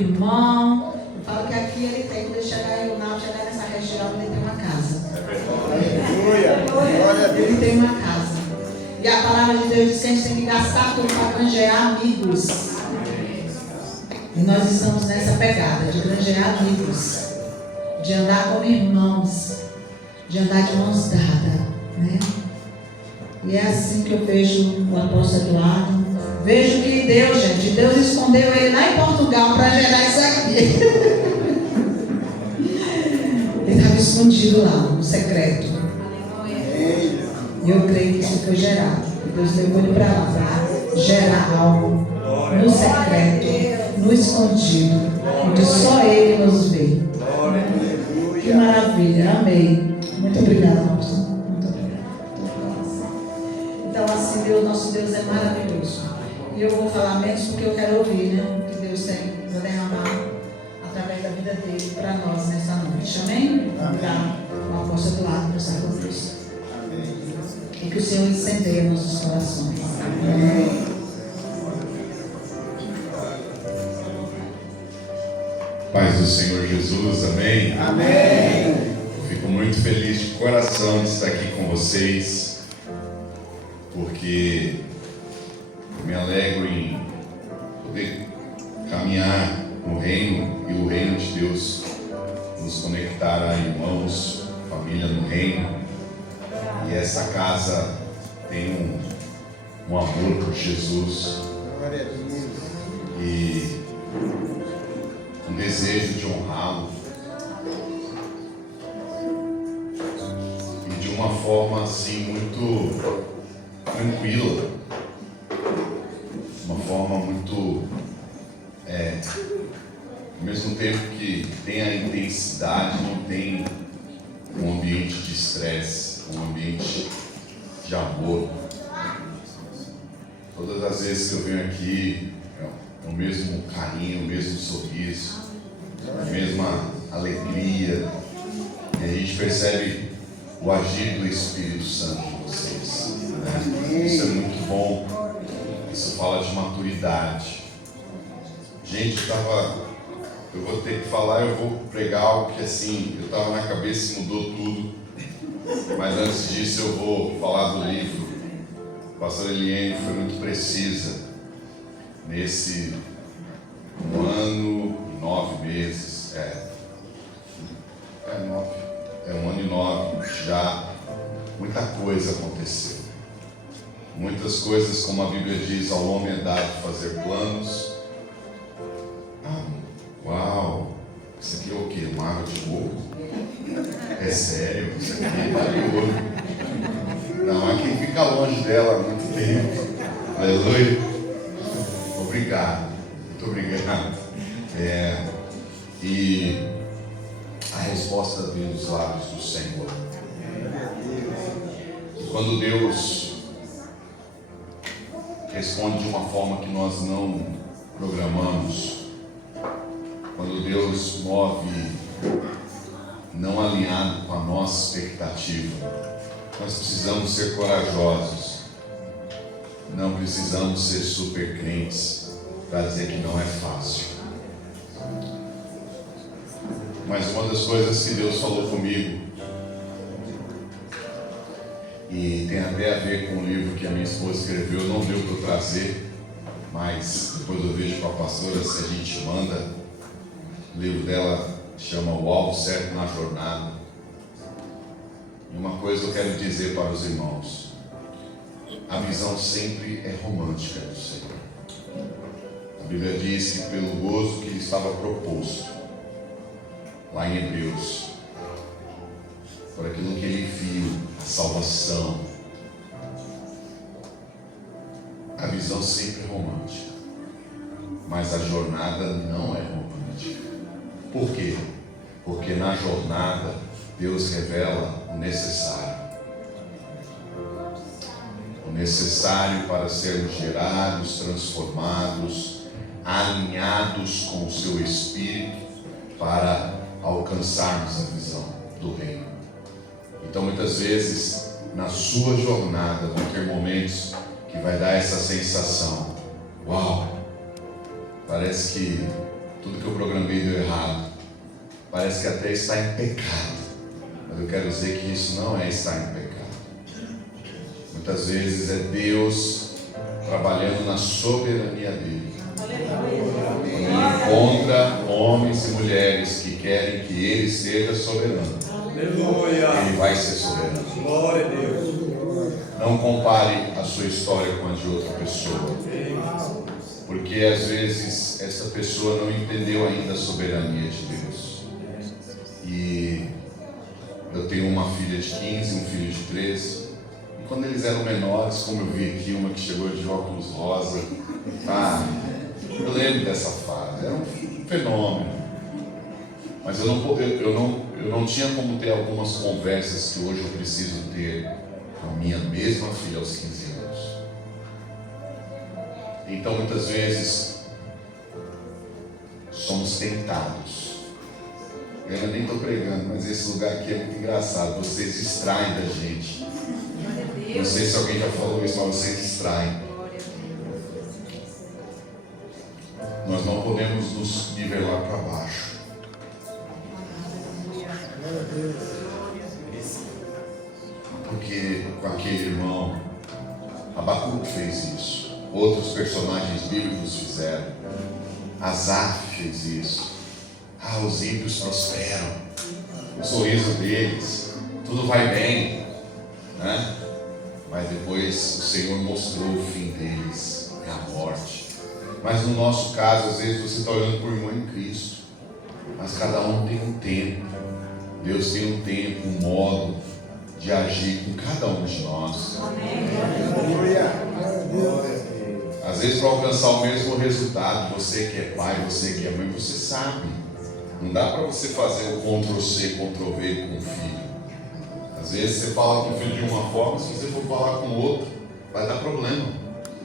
irmão. Eu falo que aqui ele tem, quando ele chegar em Unal, chegar nessa região, ele tem uma casa. Ele tem uma casa. E a palavra de Deus diz que a gente tem que gastar tudo para granjear amigos. E nós estamos nessa pegada de granjear amigos, de andar como irmãos, de andar de mãos dadas, né? E é assim que eu vejo o apóstolo Eduardo. Vejo que Deus, gente, Deus escondeu ele lá em Portugal para gerar isso aqui. Ele estava escondido lá, no secreto. E eu creio que isso foi gerado. Deus levou ele para lá para gerar algo no secreto, no escondido, onde só Ele nos vê. Que maravilha, amém. Muito obrigada, pastor. Muito obrigada. Então, assim, Deus, nosso Deus é maravilhoso. E eu vou falar menos porque eu quero ouvir, né? O que Deus tem para derramar através da vida dele para nós nessa noite. Amém? Para o apóstolo Eduardo, para o Deus. E que o Senhor incendeie nossos corações. Amém. Paz do Senhor Jesus, amém? Amém. Eu fico muito feliz de coração de estar aqui com vocês, porque eu me alegro em poder caminhar no reino e o reino de Deus nos conectar a irmãos, família no reino. E essa casa tem um amor por Jesus e um desejo de honrá-lo e de uma forma assim muito tranquila, uma forma muito ao mesmo tempo que tem a intensidade, não tem um ambiente de estresse, um ambiente de amor. Todas as vezes que eu venho aqui é o mesmo carinho, o mesmo sorriso, a mesma alegria, e a gente percebe o agir do Espírito Santo em vocês, né? Isso é muito bom, isso fala de maturidade. Gente, eu vou ter que falar, eu vou pregar algo que assim, eu estava na cabeça e mudou tudo, mas antes disso eu vou falar do livro. A pastora Eliane foi muito precisa nesse 1 ano e 9 meses, 1 ano e 9, já muita coisa aconteceu. Muitas coisas, como a Bíblia diz, ao homem é dado fazer planos. Uau, isso aqui é o quê? Uma água de coco? É sério? Isso aqui é valioso. Não, é quem fica longe dela há muito tempo. Aleluia. Obrigado. Muito obrigado. E a resposta vem dos lábios do Senhor. E quando Deus responde de uma forma que nós não programamos, quando Deus move não alinhado com a nossa expectativa, nós precisamos ser corajosos, não precisamos ser super crentes para dizer que não é fácil. Mas uma das coisas que Deus falou comigo, e tem até a ver com o livro que a minha esposa escreveu, não deu para eu trazer, mas depois eu vejo com a pastora se a gente manda. O livro dela chama O Alvo Certo na Jornada. E uma coisa eu quero dizer para os irmãos: a visão sempre é romântica do Senhor. A Bíblia diz que pelo gozo que lhe estava proposto, lá em Hebreus, por aquilo que ele viu, a salvação, a visão sempre é romântica, mas a jornada não é romântica. Por quê? Porque na jornada Deus revela o necessário. O necessário para sermos gerados, transformados, alinhados com o seu Espírito para alcançarmos a visão do reino. Então muitas vezes na sua jornada vão ter momentos que vai dar essa sensação: uau, parece que tudo que eu programei deu errado. Parece que até está em pecado. Mas eu quero dizer que isso não é estar em pecado. Muitas vezes é Deus trabalhando na soberania dele. Quando ele encontra homens e mulheres que querem que ele seja soberano, ele vai ser soberano. Glória a Deus. Não compare a sua história com a de outra pessoa, porque às vezes essa pessoa não entendeu ainda a soberania de Deus. E eu tenho uma filha de 15, um filho de 13, e quando eles eram menores, como eu vi aqui uma que chegou de óculos rosa, eu lembro dessa fase, era um fenômeno. Mas eu não tinha como ter algumas conversas que hoje eu preciso ter com a minha mesma filha aos 15 anos. Então muitas vezes somos tentados. Eu nem estou pregando, mas esse lugar aqui é muito engraçado. Vocês distraem da gente. Não sei se alguém já falou isso, mas vocês distraem. Nós não podemos nos nivelar para baixo. Porque com aquele irmão, Abacuque fez isso. Outros personagens bíblicos fizeram. Asaf fez isso. Os ímpios prosperam. O sorriso deles, tudo vai bem, né? Mas depois o Senhor mostrou o fim deles, é a morte. Mas no nosso caso, às vezes você está olhando por irmão em Cristo, mas cada um tem um tempo. Deus tem um tempo, um modo de agir com cada um de nós. Às vezes, para alcançar o mesmo resultado, você que é pai, você que é mãe, você sabe. Não dá para você fazer o Ctrl-C, Ctrl-V com o filho. Às vezes você fala com o filho de uma forma, se você for falar com o outro, vai dar problema.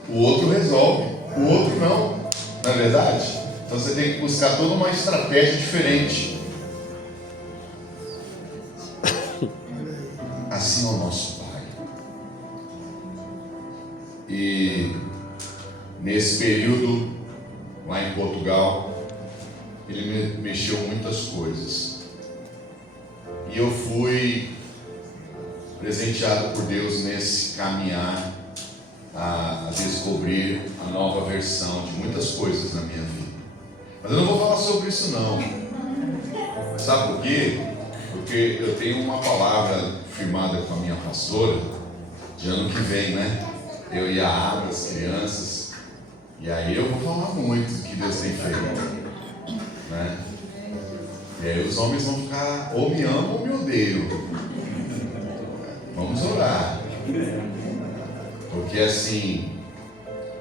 O outro resolve, o outro não. Não é verdade? Então você tem que buscar toda uma estratégia diferente. Assim é o nosso Pai. E nesse período, lá em Portugal, ele mexeu muitas coisas. E eu fui presenteado por Deus nesse caminhar a descobrir a nova versão de muitas coisas na minha vida. Mas eu não vou falar sobre isso não. Sabe por quê? Porque eu tenho uma palavra firmada com a minha pastora de ano que vem, né? Eu e a Abra, as crianças. E aí eu vou falar muito do que Deus tem feito, né? E aí os homens vão ficar ou me amam ou me odeiam. Vamos orar. Porque assim,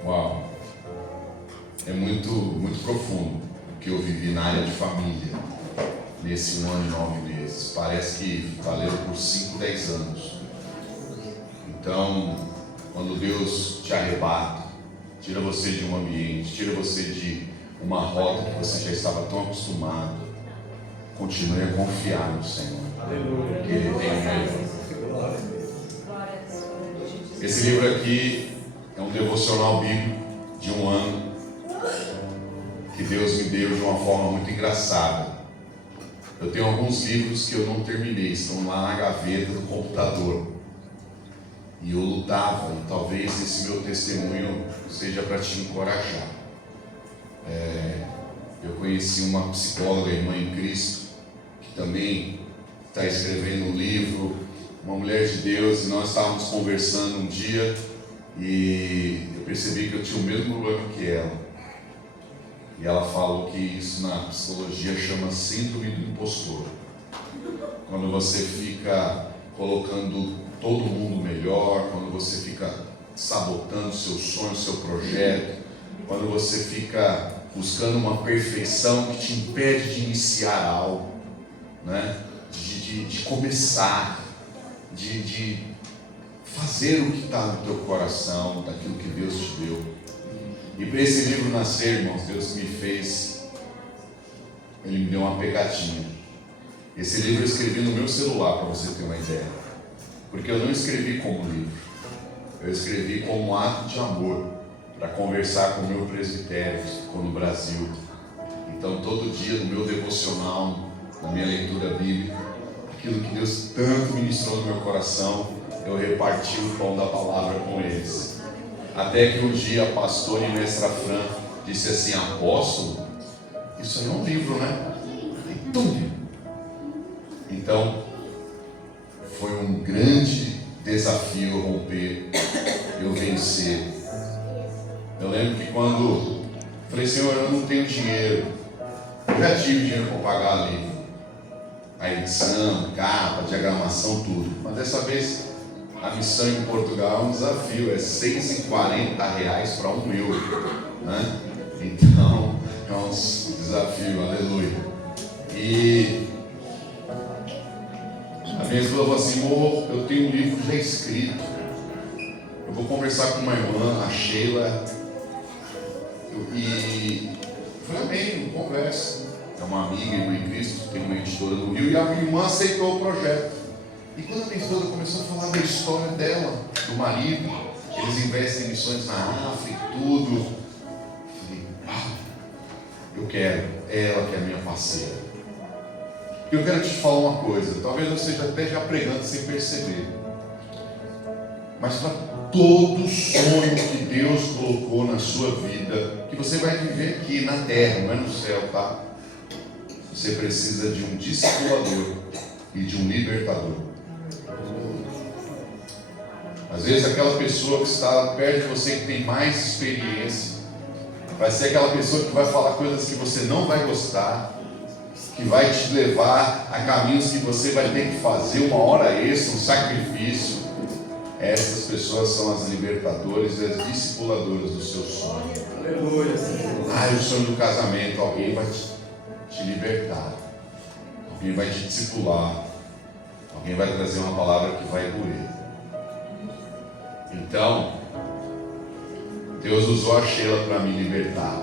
uau, é muito, muito profundo o que eu vivi na área de família nesse 1 ano e 9 meses. Parece que valeu por 5, 10 anos. Então, quando Deus te arrebata, tira você de um ambiente, tira você de uma rota que você já estava tão acostumado, continue a confiar no Senhor, porque Ele tem o melhor. Esse livro aqui é um devocional bíblico de 1 ano que Deus me deu de uma forma muito engraçada. Eu tenho alguns livros que eu não terminei, estão lá na gaveta do computador. E eu lutava, e talvez esse meu testemunho seja para te encorajar. Eu conheci uma psicóloga, irmã em Cristo, que também está escrevendo um livro, uma mulher de Deus, e nós estávamos conversando um dia, e eu percebi que eu tinha o mesmo problema que ela. E ela falou que isso na psicologia chama síndrome do impostor. Quando você fica colocando todo mundo melhor, quando você fica sabotando seu sonho, seu projeto, quando você fica buscando uma perfeição que te impede de iniciar algo, né? de começar, de fazer o que está no teu coração, daquilo que Deus te deu. E para esse livro nascer, irmãos, Deus me fez, Ele me deu uma pegadinha. Esse livro eu escrevi no meu celular, para você ter uma ideia. Porque eu não escrevi como livro, eu escrevi como um ato de amor, para conversar com o meu presbitério, que ficou no Brasil. Então, todo dia no meu devocional, na minha leitura bíblica, aquilo que Deus tanto ministrou no meu coração, eu reparti o pão da palavra com eles. Até que um dia a pastora e mestra Fran disse assim: apóstolo, isso aí é um livro, né? E tum! Então, foi um grande desafio romper, eu vencer. Eu lembro que quando falei: Senhor, eu não tenho dinheiro. Eu já tive dinheiro para pagar ali a edição, capa, diagramação, tudo. Mas dessa vez a missão em Portugal é um desafio, é R$640 para €1, né? Então é um desafio, aleluia. E a minha esposa falou assim: amor, eu tenho um livro já escrito, eu vou conversar com uma irmã, a Sheila, e eu falei: amém, conversa. É uma amiga, irmã em Cristo, tem uma editora do Rio, e a minha irmã aceitou o projeto. E quando a minha esposa começou a falar da história dela, do marido, eles investem em missões na África e tudo, eu falei: eu quero, ela que é a minha parceira. Eu quero te falar uma coisa, talvez eu esteja até já pregando sem perceber, mas para todo sonho que Deus colocou na sua vida, que você vai viver aqui na terra, não é no céu, tá? Você precisa de um discipulador e de um libertador. Às vezes aquela pessoa que está perto de você, que tem mais experiência, vai ser aquela pessoa que vai falar coisas que você não vai gostar, que vai te levar a caminhos que você vai ter que fazer uma hora extra, um sacrifício. Essas pessoas são as libertadoras e as discipuladoras do seu sonho. Aleluia. O sonho do casamento, alguém vai te libertar, alguém vai te discipular, alguém vai trazer uma palavra que vai doer. Então, Deus usou a Sheila para me libertar,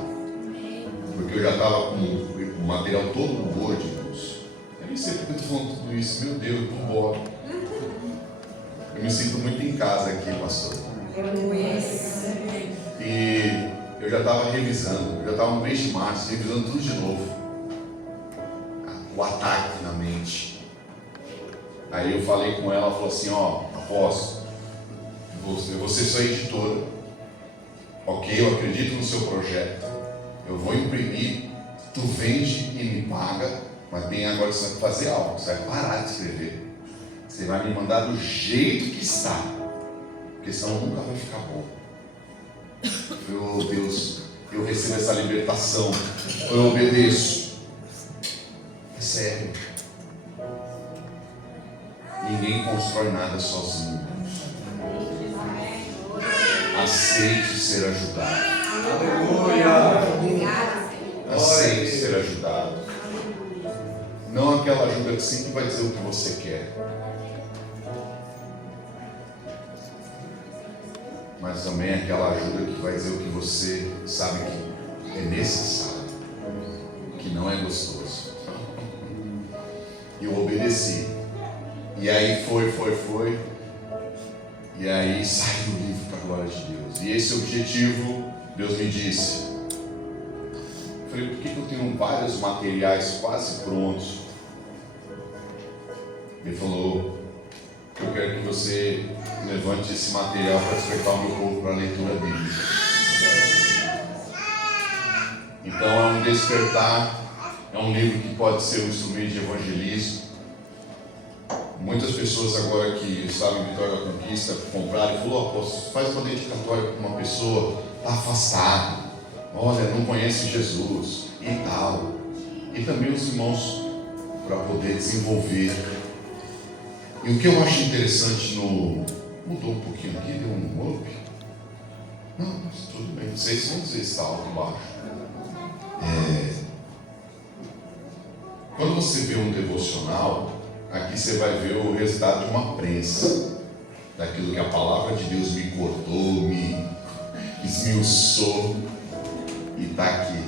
porque eu já estava com o material todo no Word, irmãos. Eu nem sei porque eu estou falando tudo isso, meu Deus, eu vou embora. Eu me sinto muito em casa aqui, pastor. E eu já estava revisando, eu já estava no mês de março, revisando tudo de novo. O ataque na mente. Aí eu falei com ela, ela falou assim: apóstolo, eu vou ser sua editora. Ok, eu acredito no seu projeto. Eu vou imprimir, tu vende e me paga, mas bem, agora você vai fazer algo, você vai parar de escrever. Você vai me mandar do jeito que está, porque senão nunca vai ficar bom. Meu Deus, eu recebo essa libertação, eu obedeço. É sério. Ninguém constrói nada sozinho. Aceite ser ajudado. Aleluia. Aceite ser ajudado. Não aquela ajuda que sempre vai dizer o que você quer, mas também aquela ajuda que vai dizer o que você sabe que é necessário, que não é gostoso. E eu obedeci. E aí foi. E aí saiu o livro para a glória de Deus. E esse objetivo, Deus me disse. Eu falei: por que eu tenho vários materiais quase prontos? Ele falou: eu quero que você levante esse material para despertar o meu povo para a leitura bíblica. Então é um despertar, é um livro que pode ser um instrumento de evangelismo. Muitas pessoas agora que estavam em Vitória da Conquista compraram e falaram: apóstolo, faz uma dedicatória para uma pessoa, está afastada, olha, não conhece Jesus e tal. E também os irmãos para poder desenvolver. E o que eu acho interessante mudou um pouquinho aqui, deu um up. Não, mas tudo bem, vocês vão dizer se está alto ou baixo. Quando você vê um devocional, aqui você vai ver o resultado de uma prensa, daquilo que a palavra de Deus me cortou, me esmiuçou, e está aqui.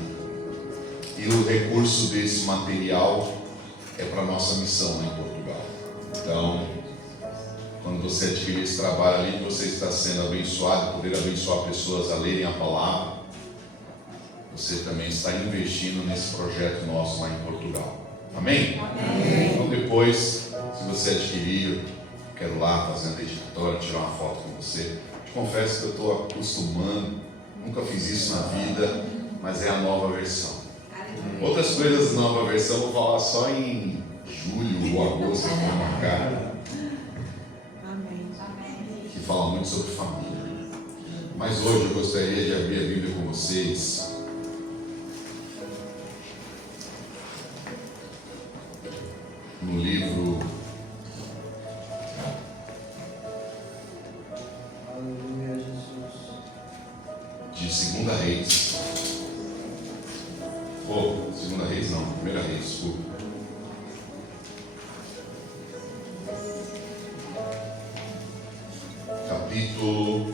E o recurso desse material é para a nossa missão lá em Portugal. Então, quando você adquirir esse trabalho ali, você está sendo abençoado, poder abençoar pessoas a lerem a palavra. você também está investindo nesse projeto nosso lá em Portugal. Amém? Amém. Então depois, se você adquirir, quero lá fazer uma dedicatória, tirar uma foto com você. Te confesso que eu estou acostumando, nunca fiz isso na vida, mas é a nova versão. Outras coisas da nova versão eu vou falar só em julho ou agosto, que vai marcar, que fala muito sobre família. Mas hoje eu gostaria de abrir a Bíblia com vocês no livro de 2 Reis. Segunda Reis não, 1 Reis, desculpa. Capítulo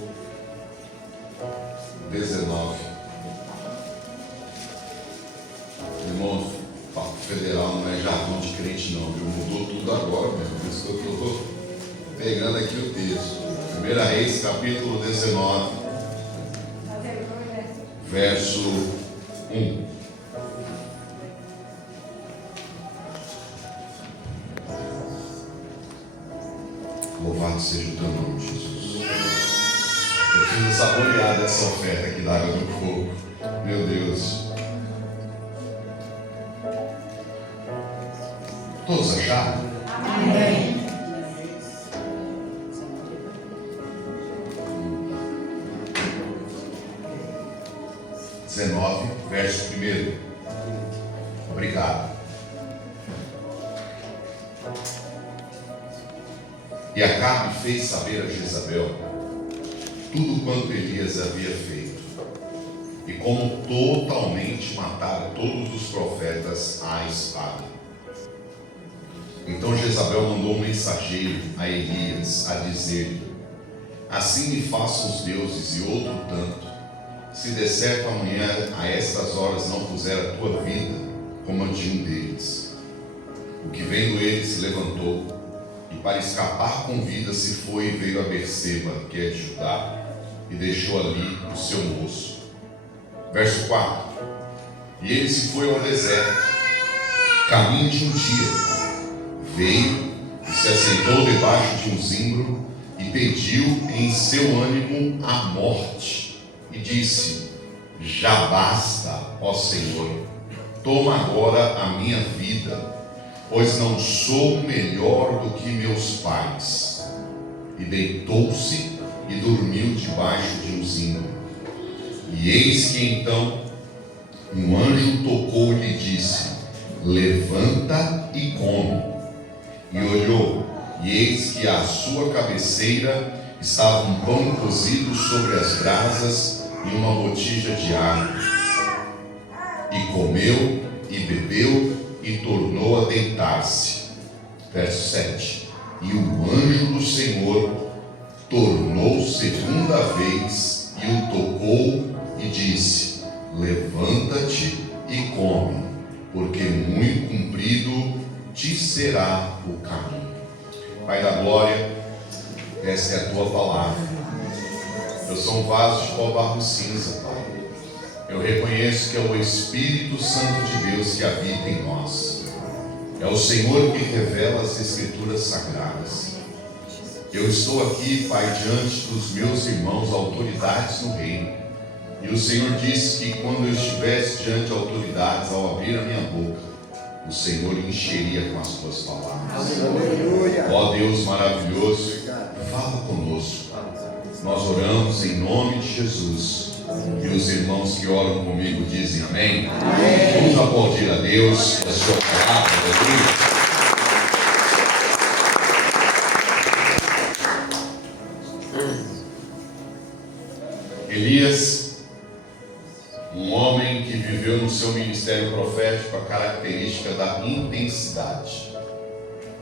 19. Irmãos, papo federal não é jargão de crente não, viu? Mudou tudo agora mesmo, por isso que eu estou pegando aqui o texto. 1 Reis, capítulo 19, verso 1. Louvado seja o teu nome, Jesus. Eu preciso saborear dessa oferta aqui da água do fogo. Meu Deus. Todos acharam? Amém. Verso 1. Obrigado. E Acabe fez saber a Jezabel tudo quanto Elias havia feito, e como totalmente matara todos os profetas à espada. Então Jezabel mandou um mensageiro a Elias a dizer-lhe: assim me façam os deuses e outro tanto, se de certo amanhã a estas horas não puser a tua vida como a de um deles. O que vendo ele se levantou, e para escapar com vida se foi e veio a Berseba, que é de Judá, e deixou ali o seu moço. Verso 4. E ele se foi ao deserto, caminho de um dia, veio e se assentou debaixo de um zimbro e pediu em seu ânimo a morte, e disse: já basta, ó Senhor, toma agora a minha vida, pois não sou melhor do que meus pais. E deitou-se e dormiu debaixo de um zimbro. E eis que então um anjo tocou-lhe e disse: levanta e come. E olhou, e eis que à sua cabeceira estava um pão cozido sobre as brasas e uma botija de água. E comeu e bebeu e tornou a deitar-se. Verso 7. E o anjo do Senhor tornou segunda vez e o tocou e disse: levanta-te e come, porque muito comprido te será o caminho. Pai da glória, essa é a tua palavra. Eu sou um vaso de pó barro cinza, Pai. Eu reconheço que é o Espírito Santo de Deus que habita em nós. É o Senhor que revela as Escrituras Sagradas. Eu estou aqui, Pai, diante dos meus irmãos, autoridades no reino. E o Senhor disse que quando eu estivesse diante de autoridades, ao abrir a minha boca, o Senhor encheria com as tuas palavras. Ó Deus maravilhoso, fala conosco. Nós oramos em nome de Jesus. E os irmãos que oram comigo dizem amém. Amém. Vamos aplaudir a Deus a sua palavra. Elias, um homem que viveu no seu ministério profético a característica da intensidade.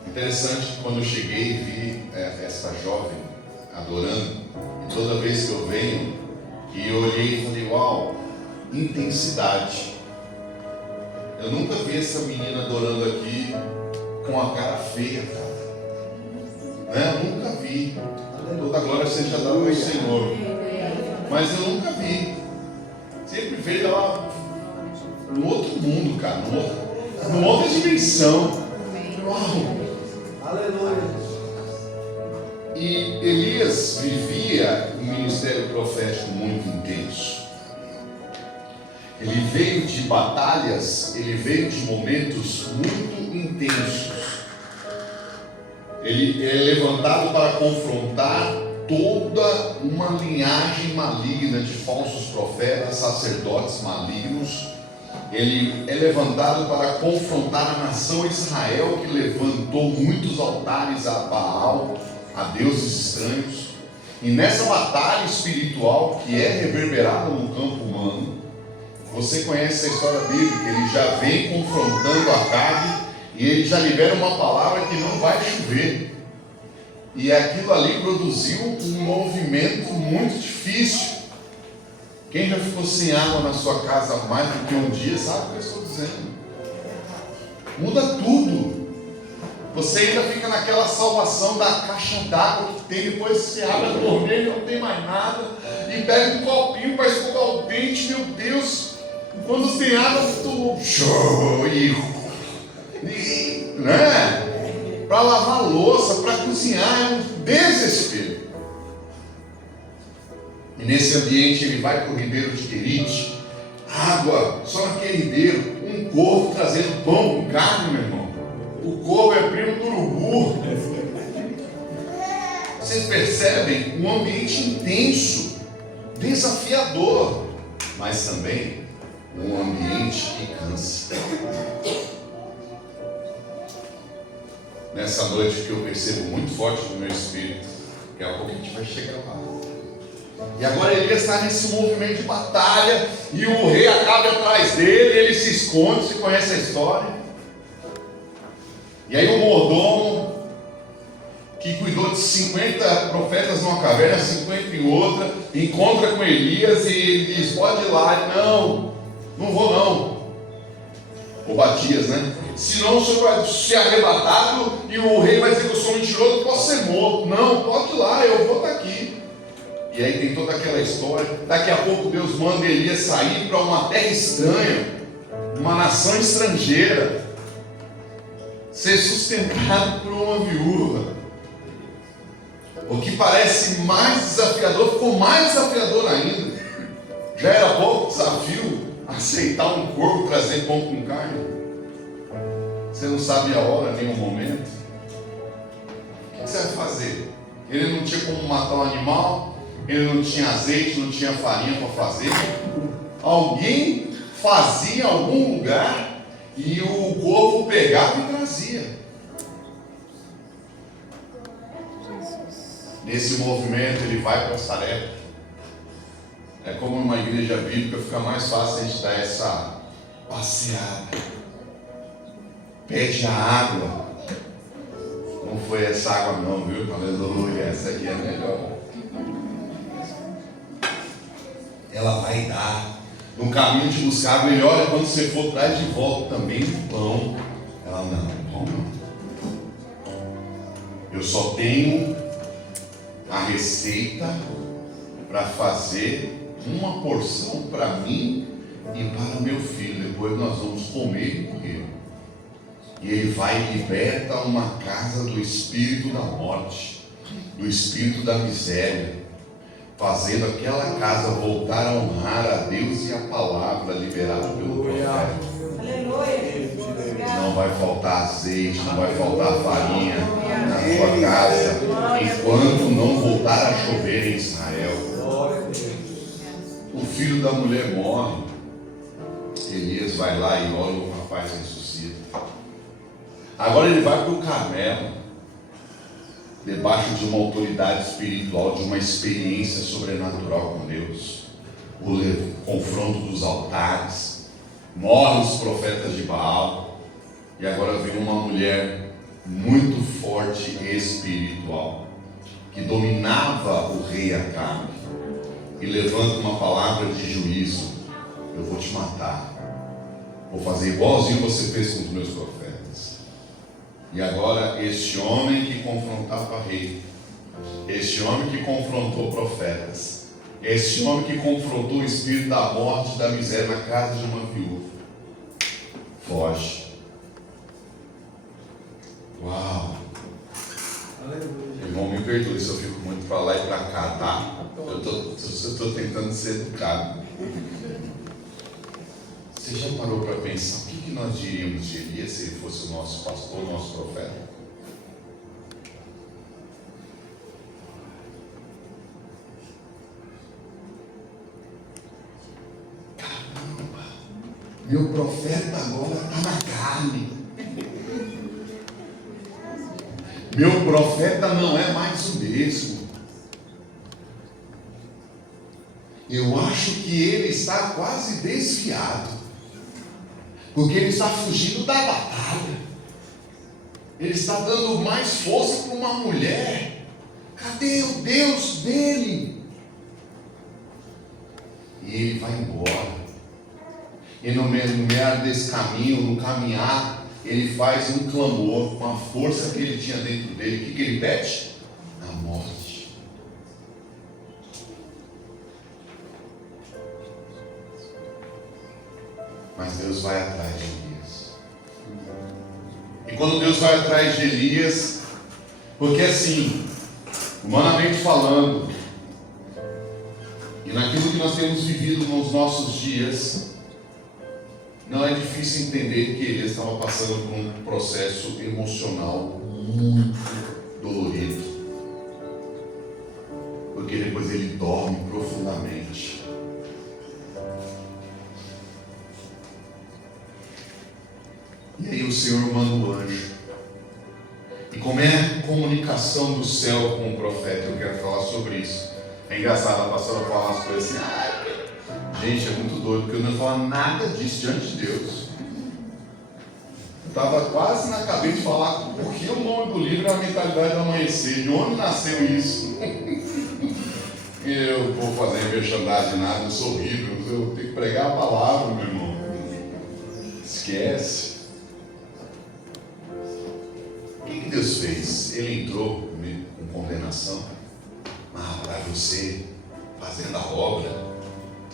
Interessante que quando eu cheguei e vi essa jovem adorando, e toda vez que eu venho e eu olhei e falei: uau, intensidade. Eu nunca vi essa menina adorando aqui com a cara feia, cara, né? Eu nunca vi. Toda glória seja dada ao Senhor, mas eu nunca vi. Sempre vejo ela no outro mundo, cara, numa outra dimensão. Uau! Aleluia. E Elias vivia um ministério profético muito intenso. Ele veio de batalhas, ele veio de momentos muito intensos. Ele é levantado para confrontar toda uma linhagem maligna de falsos profetas, sacerdotes malignos. Ele é levantado para confrontar a nação Israel, que levantou muitos altares a Baal, a deuses estranhos. E nessa batalha espiritual que é reverberada no campo humano, você conhece a história bíblica. Ele já vem confrontando Acabe e ele já libera uma palavra que não vai chover. E aquilo ali produziu um movimento muito difícil. Quem já ficou sem água na sua casa mais do que um dia sabe o que eu estou dizendo. Muda tudo. Você ainda fica naquela salvação da caixa d'água que tem, depois você abre a torneira, não tem mais nada, e pega um copinho para escovar o dente. Meu Deus, quando tem água, tu né? Para lavar louça, para cozinhar, é um desespero. E nesse ambiente ele vai para o ribeiro de Querite, água, só naquele ribeiro, um corvo trazendo pão com carne, meu irmão. O corvo é primo do urubu. Vocês percebem um ambiente intenso, desafiador, mas também um ambiente que cansa. Nessa noite que eu percebo muito forte no meu espírito, daqui a pouco a gente vai chegar lá. E agora Elias está nesse movimento de batalha, e o rei Acabe atrás dele, ele se esconde. Você conhece a história? E aí o mordomo, que cuidou de 50 profetas numa caverna, 50 em outra, encontra com Elias e ele diz: pode ir lá. Ele: não vou não. Obadias, né? Senão o senhor vai ser arrebatado e o rei vai dizer que eu sou mentiroso, posso ser morto. Não, pode ir lá, eu vou estar aqui. E aí tem toda aquela história. Daqui a pouco Deus manda Elias sair para uma terra estranha, uma nação estrangeira, ser sustentado por uma viúva. O que parece mais desafiador ficou mais desafiador ainda. Já era pouco desafio aceitar um corpo trazer pão com carne. Você não sabe a hora nem o momento. O que você vai fazer? Ele não tinha como matar um animal, ele não tinha azeite, não tinha farinha para fazer. Alguém fazia em algum lugar e o corvo pegava e trazia. Nesse movimento ele vai para a tarefa. É como uma igreja bíblica, fica mais fácil a gente dar essa passeada. Pede a água. Não foi essa água não, viu? Aleluia, essa aqui é melhor. Ela vai dar. No caminho de buscar água, ele olha, quando você for, traz de volta também o pão. Ela: não, pão não. Eu só tenho a receita para fazer uma porção para mim e para meu filho. Depois nós vamos comer e morrer. E ele vai e liberta uma casa do espírito da morte, do espírito da miséria, fazendo aquela casa voltar a honrar a Deus e a palavra liberada pelo profeta. Não vai faltar azeite, não vai faltar farinha na sua casa, enquanto não voltar a chover em Israel. O filho da mulher morre. Elias vai lá e ora, o rapaz ressuscita. Agora ele vai para o Carmelo, debaixo de uma autoridade espiritual, de uma experiência sobrenatural com Deus. O confronto dos altares, morrem os profetas de Baal, e agora vem uma mulher muito forte e espiritual, que dominava o rei Acabe, e levanta uma palavra de juízo: eu vou te matar, vou fazer igualzinho você fez com os meus profetas. E agora este homem que confrontava rei, este homem que confrontou profetas, este homem que confrontou o espírito da morte e da miséria na casa de uma viúva, foge. Uau! Irmão, me perdoe se eu fico muito para lá e para cá, tá? Eu estou tentando ser educado. Você já parou para pensar o que nós diríamos de Elias se ele fosse o nosso pastor, o nosso profeta? Caramba, meu profeta agora está na carne. Meu profeta não é mais o mesmo. Eu acho que ele está quase desviado, porque ele está fugindo da batalha. Ele está dando mais força para uma mulher. Cadê o Deus dele? E ele vai embora. E no meio desse caminho, no caminhar, ele faz um clamor com a força que ele tinha dentro dele. O que ele pede? A morte. Mas Deus vai atrás de Elias. E quando Deus vai atrás de Elias, porque assim, humanamente falando, e naquilo que nós temos vivido nos nossos dias, não é difícil entender que Elias estava passando por um processo emocional muito dolorido, porque depois ele dorme profundamente. E aí o Senhor manda o anjo. E como é a comunicação do céu com o profeta? Eu quero falar sobre isso. É engraçado a pastora falar as coisas assim. Gente, é muito doido, porque eu não falo nada disso diante de Deus. Eu estava quase na cabeça de falar por que o nome do livro é a mentalidade do amanhecer. De onde nasceu isso? Eu vou fazer merchandising nada, eu sou horrível. Eu tenho que pregar a palavra, meu irmão. Esquece. O que Deus fez? Ele entrou com condenação. Para você, fazendo a obra.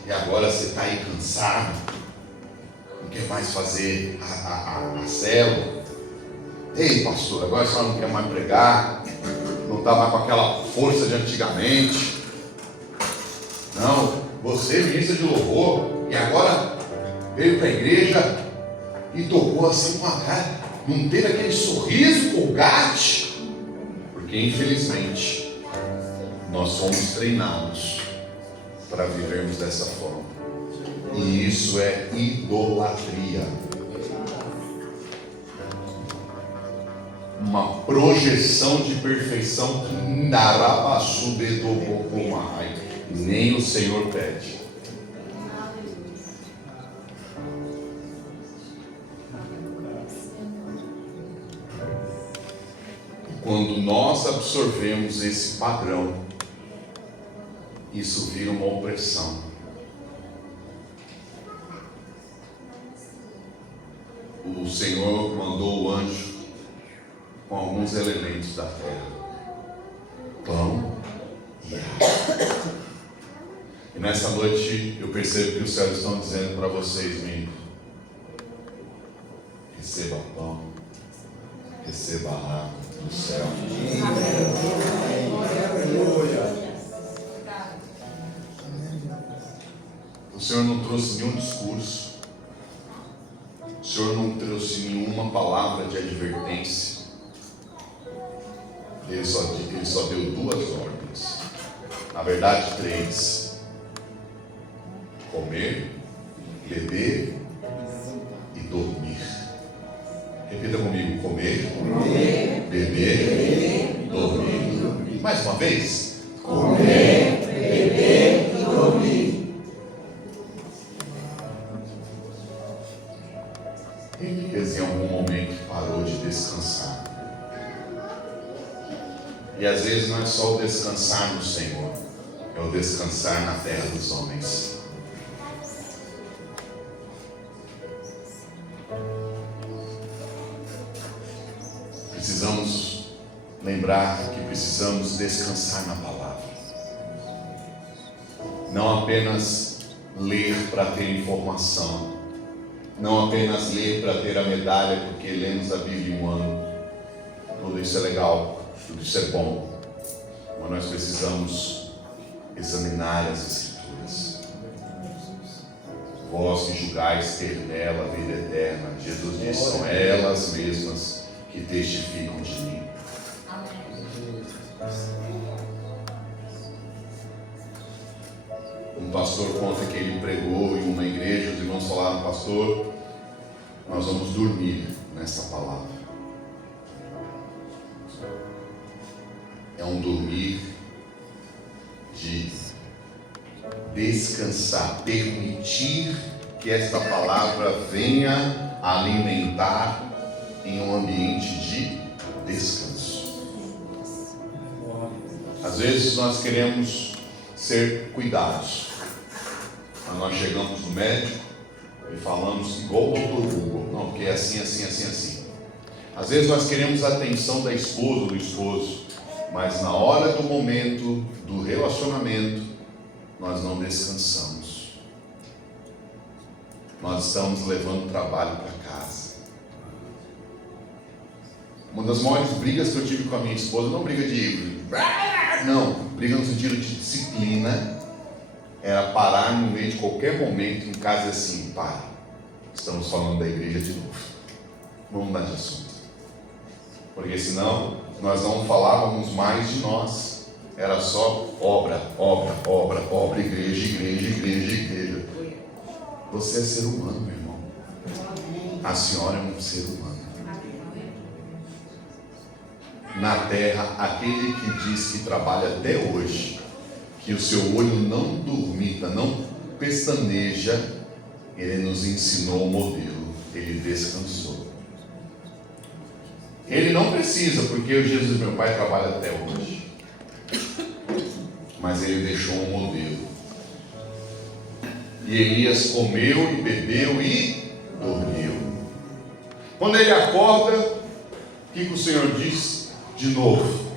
E agora você está aí cansado, não quer mais fazer a célula. Ei, pastor, agora a senhora não quer mais pregar, não está mais com aquela força de antigamente. Não, você ministra de louvor e agora veio para a igreja e tocou assim com a cara, não teve aquele sorriso colgate, porque infelizmente nós fomos treinados para vivermos dessa forma. E isso é idolatria. Uma projeção de perfeição que nem o Senhor pede. Quando nós absorvemos esse padrão, isso vira uma opressão. O Senhor mandou o anjo com alguns elementos da terra: pão e água. E nessa noite eu percebo que os céus estão dizendo para vocês, menino: receba pão, receba água do céu. O Senhor não trouxe nenhum discurso, o Senhor não trouxe nenhuma palavra de advertência. Ele só deu duas ordens, na verdade 3: comer, beber e dormir. Repita comigo: comer, beber e dormir. Mais uma vez: comer, beber e dormir. Elias em algum momento parou de descansar. E às vezes não é só o descansar no Senhor, é o descansar na terra dos homens. Precisamos lembrar que precisamos descansar na palavra. Não apenas ler para ter informação, não apenas ler para ter a medalha, porque lemos a Bíblia em um ano. Tudo isso é legal, tudo isso é bom, mas nós precisamos examinar as Escrituras. Vós que julgais ter nela a vida eterna, Jesus disse, são elas mesmas que testificam de mim. Um pastor conta que ele pregou em uma igreja, os irmãos falaram, pastor, nós vamos dormir nessa palavra. É um dormir de descansar, permitir que esta palavra venha alimentar em um ambiente de descanso. Às vezes nós queremos ser cuidados, mas nós chegamos no médico e falamos igual o doutor Hugo, não, porque é assim, assim, assim, assim. Às vezes nós queremos a atenção da esposa ou do esposo, mas na hora do momento do relacionamento nós não descansamos. Nós estamos levando trabalho para casa. Uma das maiores brigas que eu tive com a minha esposa, não briga de não, briga no sentido de disciplina, era parar no meio de qualquer momento em casa assim, pare, estamos falando da igreja de novo, vamos mudar de assunto, porque senão nós não falávamos mais de nós, era só obra, obra, obra, obra, igreja, igreja, igreja, igreja. Você é ser humano, meu irmão, a senhora é um ser humano. Na terra, aquele que diz que trabalha até hoje, que o seu olho não dormita, não pestaneja, ele nos ensinou o modelo, ele descansou. Ele não precisa, porque o Jesus, meu pai, trabalha até hoje, mas ele deixou um modelo. E Elias comeu e bebeu e dormiu. Quando ele acorda, o que o Senhor diz? De novo,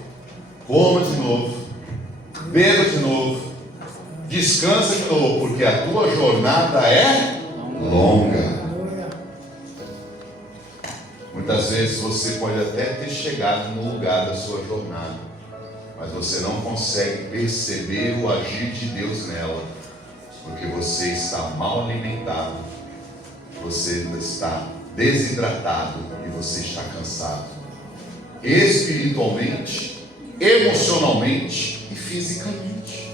coma de novo, beba de novo, descansa de novo, porque a tua jornada é longa. Muitas vezes você pode até ter chegado no lugar da sua jornada, mas você não consegue perceber o agir de Deus nela, porque você está mal alimentado, você está desidratado e você está cansado. Espiritualmente, emocionalmente e fisicamente.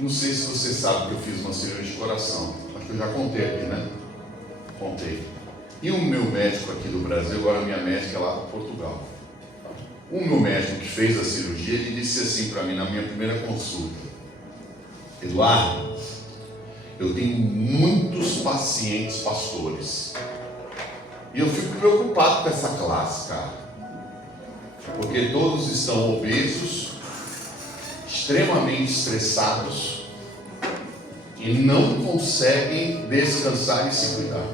Não sei se você sabe que eu fiz uma cirurgia de coração. Acho que eu já contei aqui, né? Contei. E o meu médico aqui do Brasil, agora minha médica é lá para Portugal. O meu médico que fez a cirurgia, ele disse assim para mim na minha primeira consulta: Eduardo, eu tenho muitos pacientes pastores e eu fico preocupado com essa classe, cara, porque todos estão obesos, extremamente estressados e não conseguem descansar e se cuidar.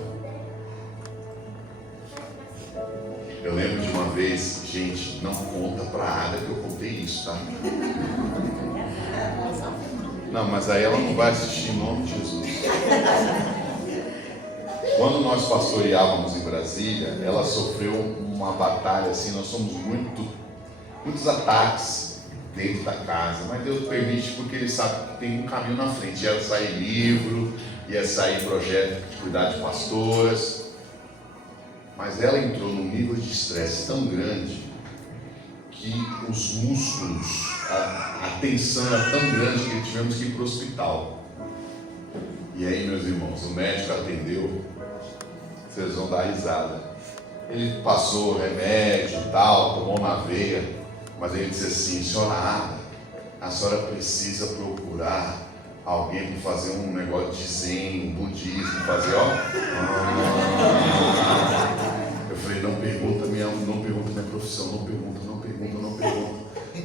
Eu lembro de uma vez, gente, não conta pra Ada que eu contei isso, tá? Não, mas aí ela não vai assistir em nome de Jesus. Quando nós pastoreávamos em Brasília, ela sofreu uma batalha assim, nós somos muitos ataques dentro da casa, mas Deus permite porque Ele sabe que tem um caminho na frente. Ia sair livro, ia sair projeto de cuidar de pastoras, mas ela entrou num nível de estresse tão grande que os músculos, a tensão era tão grande que tivemos que ir para o hospital. E aí, meus irmãos, o médico atendeu, vocês vão dar risada. Ele passou remédio e tal, tomou na veia, mas ele disse assim: senhora Ada, a senhora precisa procurar alguém para fazer um negócio de zen, um budismo, fazer Eu falei: não pergunta minha profissão, não pergunta.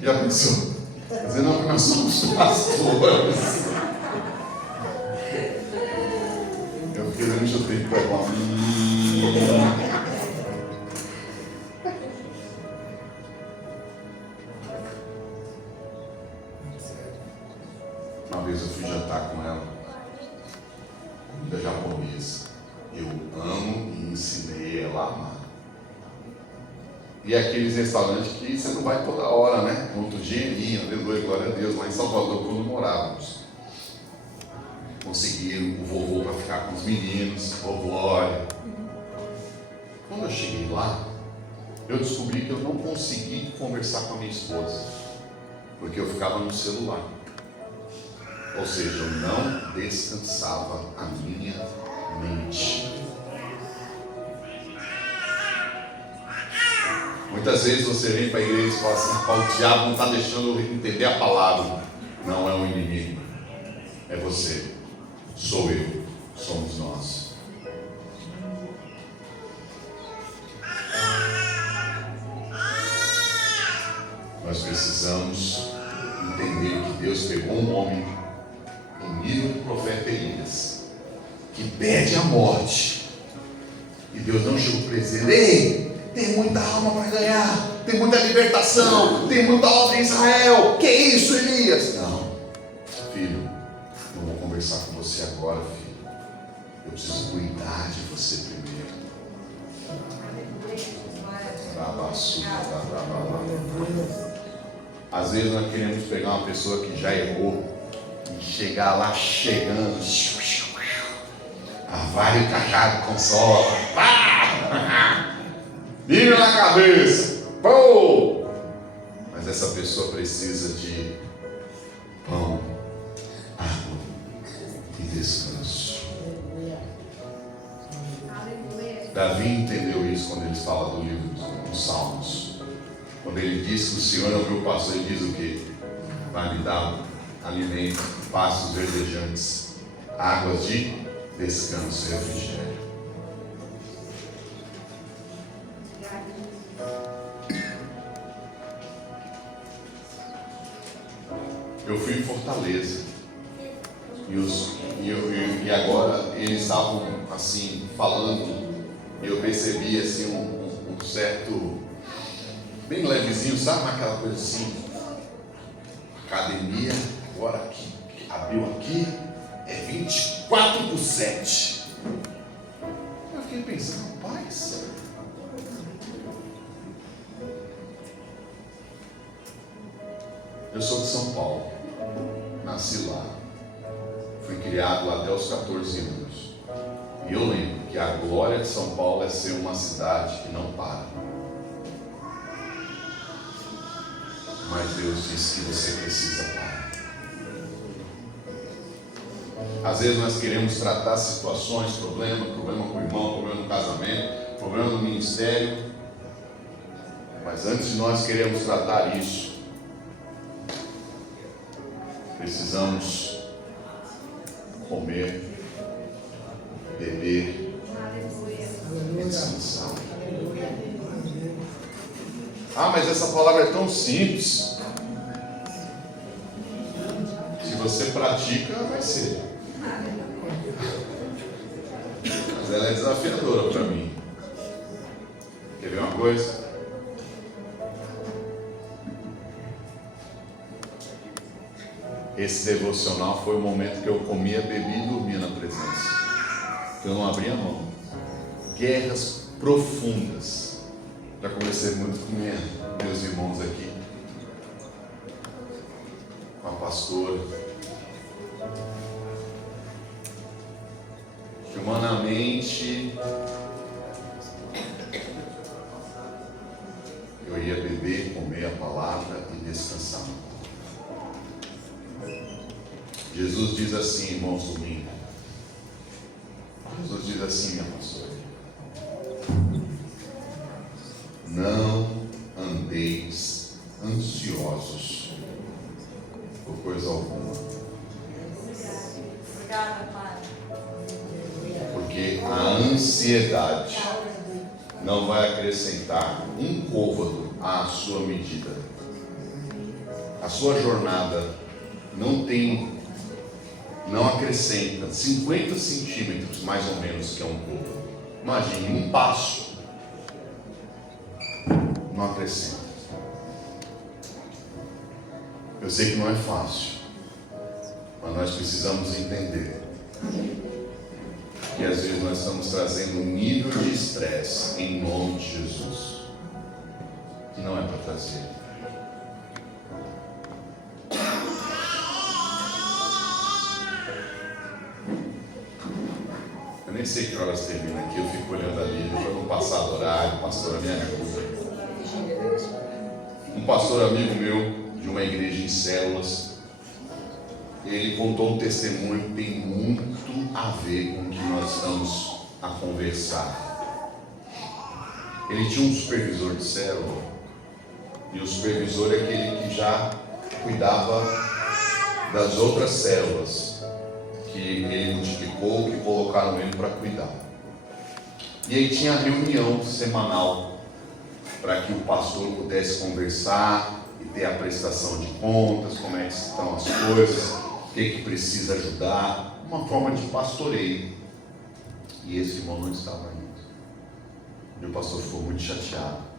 Já pensou? Dizer, não, porque nós somos pastores. Eu fiquei dando deixa eu ter que pegar jantar com ela. Comida japonesa. Eu amo e ensinei ela a amar. E aqueles restaurantes que você não vai toda hora, né? Outro dia, aleluia, glória a Deus, lá em Salvador, quando morávamos. Conseguiram o vovô para ficar com os meninos, vovô, olha. Quando eu cheguei lá, eu descobri que eu não consegui conversar com a minha esposa, porque eu ficava no celular. Ou seja, eu não descansava a minha mente. Muitas vezes você vem para a igreja e fala assim: o diabo não está deixando eu entender a palavra. Não é o inimigo, é você, sou eu, somos nós. Nós precisamos entender que Deus pegou um homem em nível do profeta Elias, que pede a morte, e Deus não chegou para ele dizer: ei, tem muita alma para ganhar, tem muita libertação, tem muita obra em Israel, que isso, Elias? Não, filho, não vou conversar com você agora, filho, eu preciso cuidar de você primeiro. Às vezes nós queremos pegar uma pessoa que já errou e chegar lá chegando, a vara e o cajado consola, vira na cabeça, pô! Mas essa pessoa precisa de pão, água e descanso. Davi entendeu isso quando ele fala do livro dos Salmos. Quando ele diz que o Senhor é o meu pastor, ele diz o quê? Vai me dar alimento, pastos verdejantes, águas de descanso e refrigério. Eu fui em Fortaleza e agora eles estavam assim falando, e eu percebi assim um certo, bem levezinho, sabe, aquela coisa assim, academia agora que abriu aqui é 24/7. Eu fiquei pensando, rapaz, eu sou de São Paulo, nasci lá, fui criado lá até os 14 anos, e eu lembro que a glória de São Paulo é ser uma cidade que não para. Mas Deus disse que você precisa parar. Às vezes nós queremos tratar situações, problema com o irmão, problema no casamento, problema no ministério, mas antes de nós queremos tratar isso, precisamos comer, beber e descansar. Ah, mas essa palavra é tão simples. Se você pratica, vai ser. Mas ela é desafiadora para mim. Quer ver uma coisa? Esse devocional foi o momento que eu comia, bebia e dormia na presença. Eu não abria mão. Guerras profundas. Já conversei muito com meus irmãos aqui, com a pastora, que humanamente eu ia beber, comer a palavra e descansar. Jesus diz assim, irmãos, domingo. Jesus diz assim, minha pastora: não andeis ansiosos por coisa alguma. Obrigada, Pai. Porque a ansiedade não vai acrescentar um côvado à sua medida. A sua jornada não acrescenta 50 centímetros, mais ou menos, que é um côvado. Imagine, um passo não acrescenta. Eu sei que não é fácil, Mas nós precisamos entender que às vezes nós estamos trazendo um nível de estresse em nome de Jesus que não é para trazer. Eu nem sei que horas termina aqui, eu fico olhando ali, para não passar do horário, pastor, a minha ajuda. Um pastor amigo meu, de uma igreja em células, ele contou um testemunho que tem muito a ver com o que nós estamos a conversar. Ele tinha um supervisor de célula, e o supervisor é aquele que já cuidava das outras células que ele multiplicou, que colocaram ele para cuidar. E aí tinha a reunião semanal para que o pastor pudesse conversar e ter a prestação de contas, como é que estão as coisas, o que precisa ajudar, uma forma de pastoreio. E esse irmão não estava indo. E o pastor ficou muito chateado.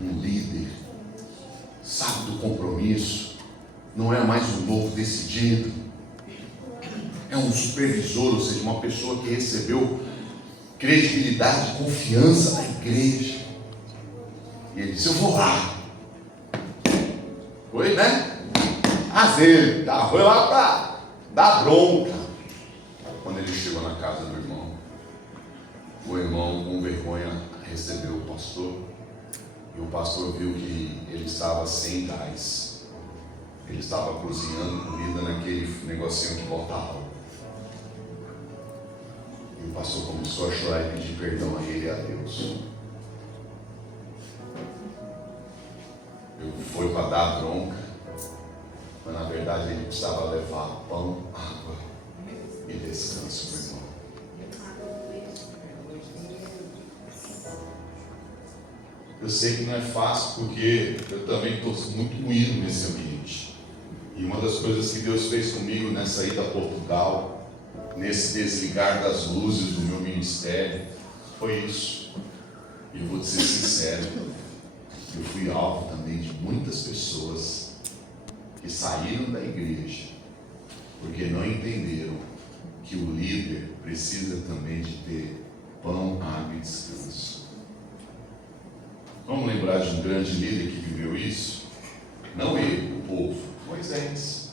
Um líder sabe do compromisso, não é mais um novo decidido, é um supervisor, ou seja, uma pessoa que recebeu credibilidade, confiança da igreja. E ele disse: eu vou lá. Foi, né? Ele foi lá para dar bronca. Quando ele chegou na casa do irmão, o irmão com vergonha recebeu o pastor, e o pastor viu que ele estava sem gás. Ele estava cozinhando comida naquele negocinho que bota álcool. E o pastor começou a chorar e pedir perdão a ele e a Deus. Ele foi para dar bronca, mas na verdade ele precisava levar pão, água e descanso para o irmão. Eu sei que não é fácil, porque eu também estou muito moído nesse ambiente. E uma das coisas que Deus fez comigo nessa ida a Portugal, nesse desligar das luzes do meu ministério, foi isso. E eu vou te ser sincero, eu fui alvo também de muitas pessoas que saíram da igreja porque não entenderam que o líder precisa também de ter pão, água e descanso. Vamos lembrar de um grande líder que viveu isso? Não ele, o povo, Moisés.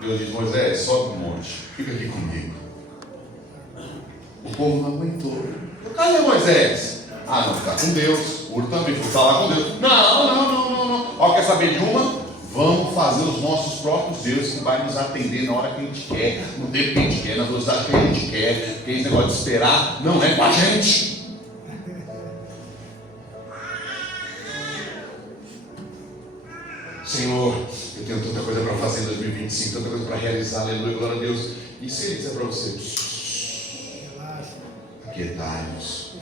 Deus diz: Moisés, sobe o monte, fica aqui comigo. O povo não aguentou. Cadê Moisés? Não, ficar com Deus. O também foi estar lá com Deus. Não. Ó, quer saber de uma? Vamos fazer os nossos próprios deuses, que vai nos atender na hora que a gente quer, no tempo que a gente quer, na velocidade que a gente quer. Porque esse negócio de esperar não é com a gente. Senhor, eu tenho tanta coisa para fazer em 2025, tanta coisa para realizar, aleluia, glória a Deus. E se ele disser para você: aquietai-vos,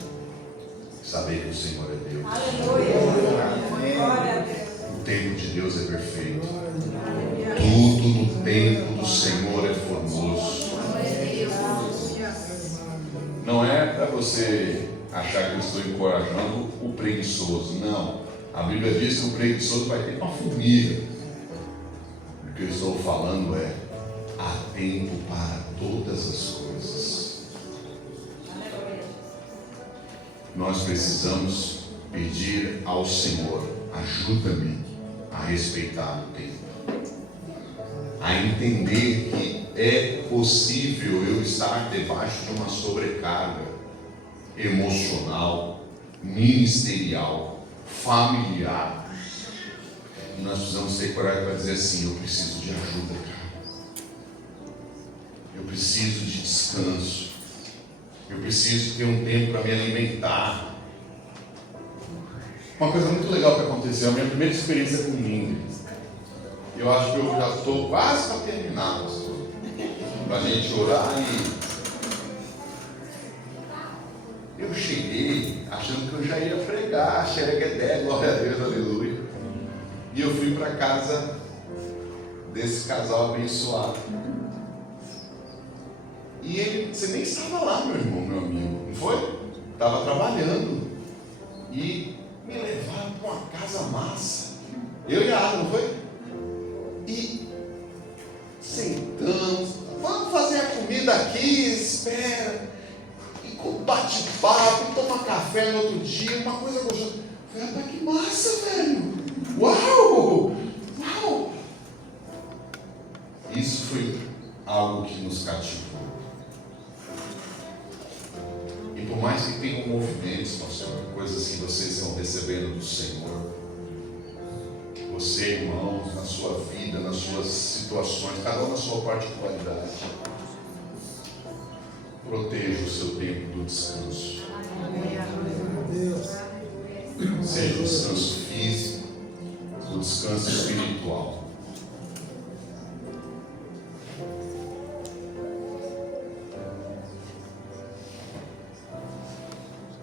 saber que o Senhor é Deus. Aleluia. O tempo de Deus é perfeito. Tudo no tempo do Senhor é formoso. Não é para você achar que eu estou encorajando o preguiçoso, não. A Bíblia diz que o preguiçoso vai ter uma formiga. O que eu estou falando é: há tempo para todas as coisas. Nós precisamos pedir ao Senhor: ajuda-me a respeitar o tempo, a entender que é possível eu estar debaixo de uma sobrecarga emocional, ministerial, familiar. E nós precisamos ter coragem para dizer assim: eu preciso de ajuda, cara. Eu preciso de descanso. Eu preciso ter um tempo para me alimentar. Uma coisa muito legal que aconteceu, a minha primeira experiência com Ingrid. Eu acho que eu já estou quase para terminar, pastor, para a gente orar. E eu cheguei achando que eu já ia pregar, xereguedé, glória a Deus, aleluia. E eu fui para casa desse casal abençoado. E ele, você nem estava lá, meu irmão, meu amigo, não foi? Estava trabalhando. E me levaram para uma casa massa. Eu e a Ana, não foi? E daqui, espera, e bate papo, toma café no outro dia, uma coisa gostosa. Falei, rapaz, que massa, velho! Uau! Uau! Isso foi algo que nos cativou. E por mais que tenham movimentos, pastor, coisas que vocês estão recebendo do Senhor, você, irmãos, na sua vida, nas suas situações, cada um na sua particularidade, proteja o seu tempo do descanso. Seja o descanso físico, o descanso espiritual.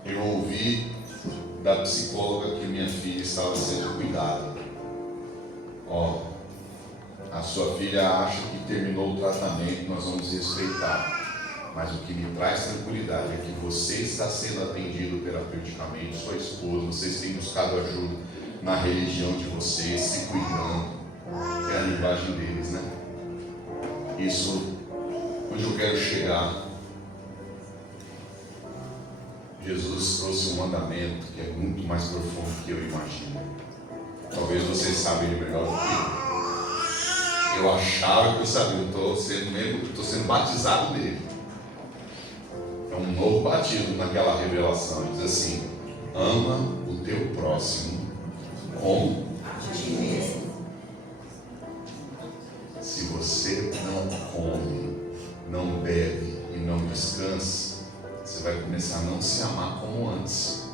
Eu ouvi da psicóloga que minha filha estava sendo cuidada. A sua filha acha que terminou o tratamento, nós vamos respeitar. Mas o que me traz tranquilidade é que você está sendo atendido terapeuticamente, sua esposa, vocês têm buscado ajuda na religião de vocês, se cuidando. É a linguagem deles, né? Isso, onde eu quero chegar. Jesus trouxe um mandamento que é muito mais profundo do que eu imagino. Talvez vocês saibam ele melhor do que eu. Eu achava que eu sabia, estou sendo batizado nele. É um novo batismo naquela revelação. Ele diz assim: ama o teu próximo como a ti mesmo. Se você não come, não bebe e não descansa, você vai começar a não se amar como antes.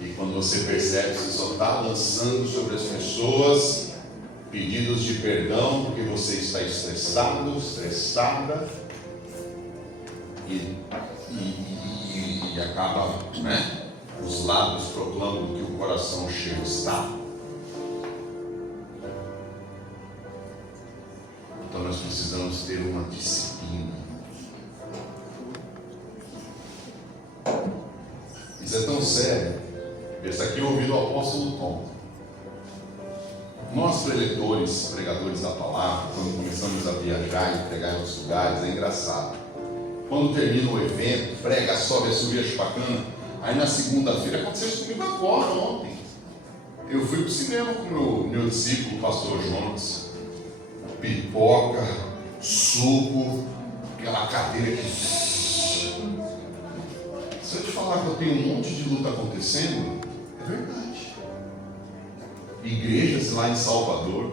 E quando você percebe, você só está lançando sobre as pessoas pedidos de perdão porque você está estressado, estressada, e acaba, né? Os lábios proclamam que o coração cheio está. Então nós precisamos ter uma disciplina. Isso é tão sério. Esse aqui eu ouvi do apóstolo Tom. Nós preletores, pregadores da palavra, quando começamos a viajar e pregar em outros lugares, é engraçado. Quando termina o evento, prega, sobe a subir a chupacana. Aí na segunda-feira, aconteceu isso comigo agora, ontem. Eu fui para o cinema com o meu discípulo, o pastor Jonas. Pipoca, suco, aquela cadeira que... Se eu te falar que eu tenho um monte de luta acontecendo, é verdade. Igrejas lá em Salvador,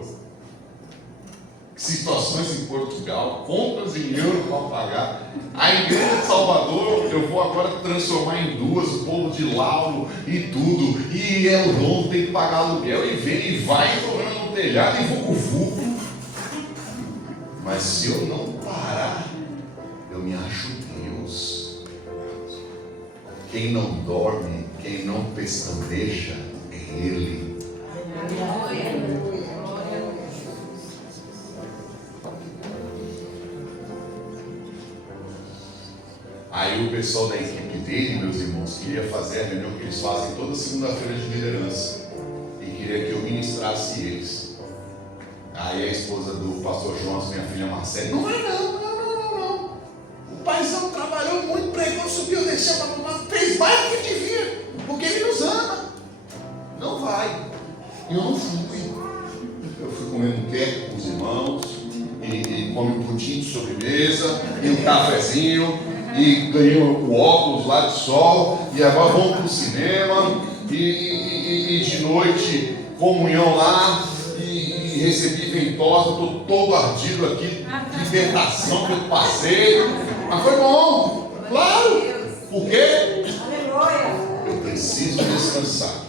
situações em Portugal, contas em euro para pagar. A igreja de Salvador eu vou agora transformar em duas, o povo de Lauro e tudo, e é o dono, tem que pagar aluguel, e vem e vai entrando no telhado e vucu-vucu. Mas se eu não parar, eu me acho Deus. Quem não dorme, quem não pestaneja, é Ele. Aí o pessoal da equipe dele, meus irmãos, queria fazer a reunião que eles fazem toda segunda-feira de liderança, e queria que eu ministrasse eles. Aí a esposa do pastor Jonas, minha filha Marcela, não vai não. O paizão trabalhou muito, pregou, subiu, desceu, fez mais do que devia, porque ele nos ama. Não vai. E eu não fui. Eu fui comendo um queque com os irmãos, e come um pudim de sobremesa, e um cafezinho, e ganhei o óculos lá de sol, e agora vamos para o cinema, e de noite comunhão lá, e recebi ventosa, estou todo ardido aqui, libertação que eu passei, mas foi bom, claro. Por quê? Eu preciso descansar,